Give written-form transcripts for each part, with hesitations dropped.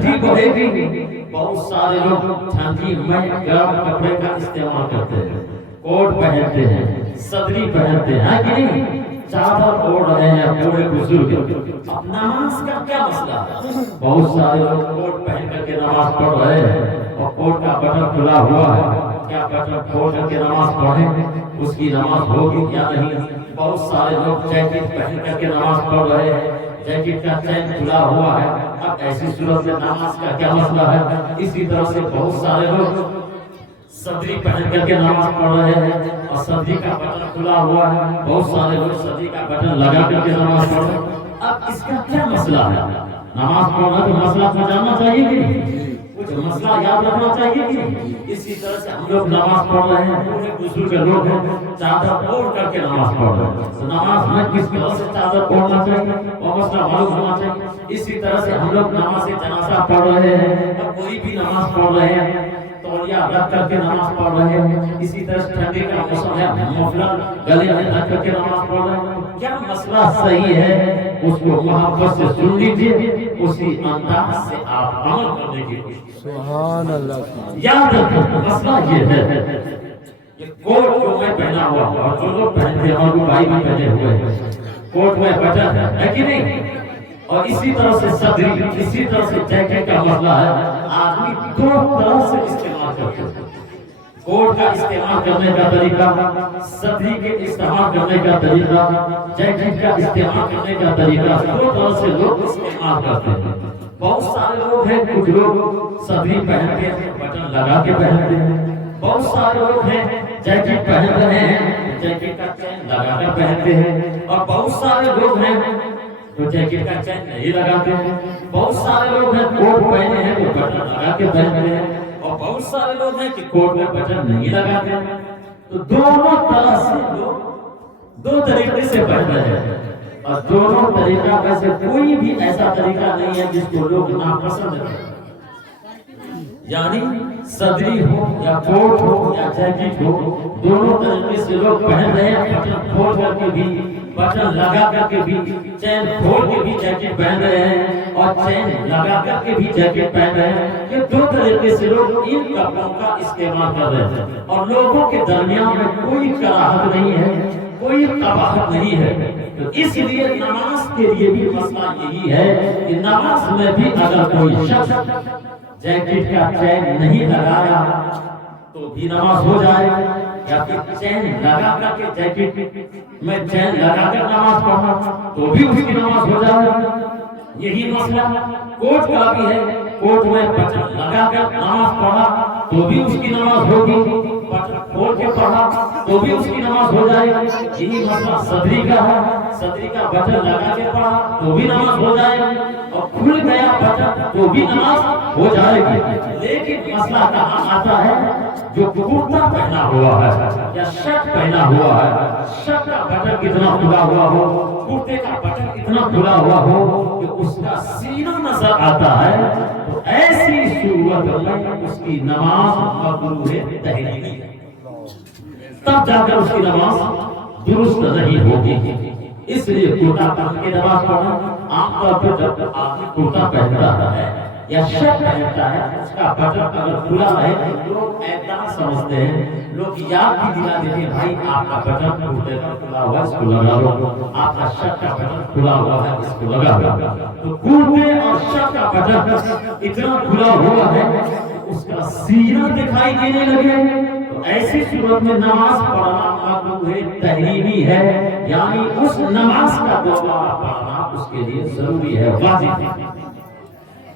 ٹھنڈی بڑھے گی، بہت سارے لوگ ٹھنڈی میں گرم کپڑے کا استعمال کرتے ہیں، کوٹ پہنتے ہیں، صدری پہنتے ہیں کہ نہیں، چادر اوڑھ رہے ہیں پورے بزرگ۔ اب نماز کا کیا مسئلہ ہے؟ بہت سارے لوگ کوٹ پہن کر کے نماز پڑھ رہے ہیں اور کوٹ کا بٹن کھلا ہوا ہے، کیا بٹن کھول کر کے نماز پڑھیں؟ اس کی نماز ہوگی یا نہیں؟ بہت سارے لوگ جیکٹ پہن کر کے نماز پڑھ رہے ہیں، جیکٹ کا چین کھلا ہوا ہے، اب ایسی صورت میں نماز کا کیا مسئلہ ہے؟ اسی طرح سے بہت سارے لوگ صدری پہن کر کے نماز پڑھ رہے ہیں اور صدری کا بٹن کھلا ہوا ہے، بہت سارے لوگ صدری کا بٹن لگا کر کے نماز پڑھ رہے ہیں۔ اب اس کا کیا مسئلہ ہے؟ نماز پڑھنا تو مسئلہ کو جاننا چاہیے کہ نہیں؟ کچھ مسئلہ یاد رکھنا چاہیے کہ نہیں؟ اسی طرح سے ہم لوگ نماز پڑھ رہے ہیں، پورے بزرگ لوگ ہیں چادر اوڑھ کر کے نماز پڑھ رہے ہیں، تو نماز میں کس طرح سے چادر اوڑھنا چاہیے وہ مسئلہ معلوم ہونا چاہیے۔ اسی طرح سے ہم لوگ نماز جنازہ پڑھ رہے ہیں اور کوئی بھی نماز پڑھ رہے ہیں، تولیہ رکھ کر کے نماز پڑھ رہے ہیں، اسی طرح سے ٹھنڈی کا موسم ہے، مفلر گلے میں رکھ کر کے نماز پڑھ رہے ہیں، کیا مسئلہ صحیح ہے؟ اس کو محبت سے سن لیجیے، اسی انداز سے آپ عمل کرنے کی کوشش۔ سبحان اللہ۔ یاد رکھیں مسئلہ یہ ہے، یہ کوٹ جو میں پہنا ہوا ہوں اور جو لوگ پہنتے ہیں اور وہ بھائی بھی پہنے ہوئے ہیں، کوٹ میں بٹن ہے کہ نہیں، اور اسی طرح سے صدری، اسی طرح سے جیکٹ کا مسئلہ ہے، آدمی دو طرح سے استعمال کرتے ہیں، کوٹ کا استعمال کرنے کا طریقہ، صدری کے استعمال کرنے کا طریقہ، جیکٹ کا استعمال کرنے کا طریقہ، دو طرح سے لوگ استعمال کرتے ہیں۔ بہت سارے لوگ ہیں، کچھ لوگ صدری پہنتے ہیں بٹن لگا کے پہنتے ہیں، بہت سارے لوگ ہیں جیکٹ پہن رہے ہیں جیکٹ کا چین لگا کر پہنتے ہیں، اور بہت سارے لوگ ہیں جو جیکٹ کا چین نہیں لگاتے ہیں، بہت سارے لوگ ہیں کوٹ پہنے ہیں تو بٹن لگا کے پہنتے ہیں، اور بہت سارے لوگ ہیں کہ کوٹ میں بٹن نہیں لگاتے ہیں۔ تو دونوں طرح سے لوگ دو طریقے سے پہن رہے ہیں، اور دونوں طریقہ میں سے کوئی بھی ایسا طریقہ نہیں ہے جس کو لوگ ناپسند کریں، یعنی صدری ہو یا کوٹ ہو یا جیکٹ ہو، دونوں طریقے سے لوگ پہن رہے ہیں، بٹن کھول کر کے بھی، بٹن لگا کر کے بھی، چین کھول کے بھی جیکٹ پہن رہے ہیں اور چین لگا کر کے بھی جیکٹ پہن رہے ہیں۔ یہ دو طریقے سے لوگ ان کپڑوں کا استعمال کر رہے ہیں، اور لوگوں کے درمیان میں کوئی کراہت نہیں ہے، کوئی قباحت نہیں ہے۔ تو اس لیے نماز کے لیے بھی مسئلہ یہی ہے کہ نماز میں بھی اگر کوئی شخص جیکٹ کا چین نہیں لگایا تو بھی نماز ہو جائے، یا پھر چین لگا کر کے جیکٹ میں چین لگا کر نماز پڑھا تو بھی اس کی نماز ہو جائے۔ یہی مسئلہ کوٹ کا بھی ہے، کوٹ میں بٹن لگا کر نماز پڑھا تو بھی اس کی نماز ہوگی، بٹن کھول کے پڑھا تو بھی اس کی نماز ہو جائے گی۔ یہی مسئلہ صدری کا ہے، صدری کا بٹن لگا کے پڑھا تو بھی نماز ہو جائے گی، اور کھل گیا بٹن تو بھی نماز ہو جائے گی۔ لیکن مسئلہ کہاں آتا ہے؟ جو کرتا پہنا ہوا ہے یا شرٹ پہنا ہوا ہے، شرٹ کا بٹن کتنا کھلا ہوا ہو، کرتے کا بٹن اتنا کھلا ہوا ہو کہ اس کا سینہ نظر آتا ہے، تو ایسی صورت میں اس کی نماز مکروہ تحریمی ہے، تب جا کر اس کی نماز درست نہیں ہوگی۔ اس لیے کرتا پہن کے نماز پڑھنا، عام طور پر جب آدمی کرتا پہنتا ہے یا شرٹ پہنتا ہے اس کا بٹن اگر کھلا ہے لوگ اعتراض سمجھتے ہیں، لوگ یاد بھی دلا دیتے ہیں بھائی آپ کا بٹن کرتے کا کھلا ہوا ہے اس کو لگا لو، آپ کا شرٹ کا بٹن کھلا ہوا ہے اس کو لگا لو۔ تو کرتے اور شرٹ کا بٹن اتنا کھلا ہوا ہے اس کا سینہ دکھائی دینے لگے، تو ایسی صورت میں نماز پڑھنا مکروہ تحریمی ہے، یعنی اس نماز کا دوبارہ پڑھنا اس کے لیے ضروری ہے، واجب ہے۔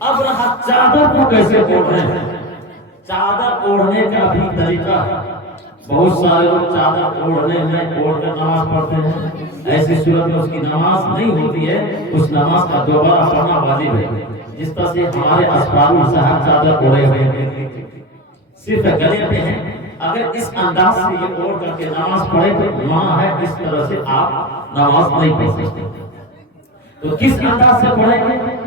اب رہا چادر کو کیسے اوڑھنا ہے، چادر اوڑھنے کا بھی طریقہ ہے۔ بہت سارے لوگ چادر اوڑھنے میں اوڑھ کر نماز پڑھتے ہیں، ایسی صورت میں اس کی نماز نہیں ہوتی ہے، اس نماز کا دوبارہ پڑھنا واجب ہے۔ جس طرح سے ہمارے اسپارو صاحب چادر اوڑھے ہوئے ہیں، صرف گلے پہ ہیں، اگر اس انداز سے یہ اوڑھ کر کے نماز پڑھے تو منع ہے، اس طرح سے آپ نماز نہیں پڑھ سکتے۔ تو کس انداز سے پڑھیں گے؟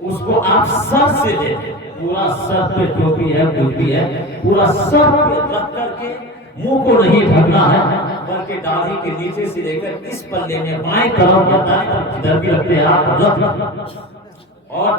اس کو آپ سر سے لے، پورا سر پہ ٹوپی ہے کچھ بھی ہے، پورا سر پہ رکھ کر کے منہ کو نہیں ڈھکنا ہے، بلکہ داڑھی کے نیچے سے لے کر اس پلے میں بائیں طرف یا دائیں طرف جدھر بھی رکھتے ہیں آپ رکھ، اور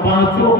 5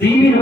3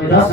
10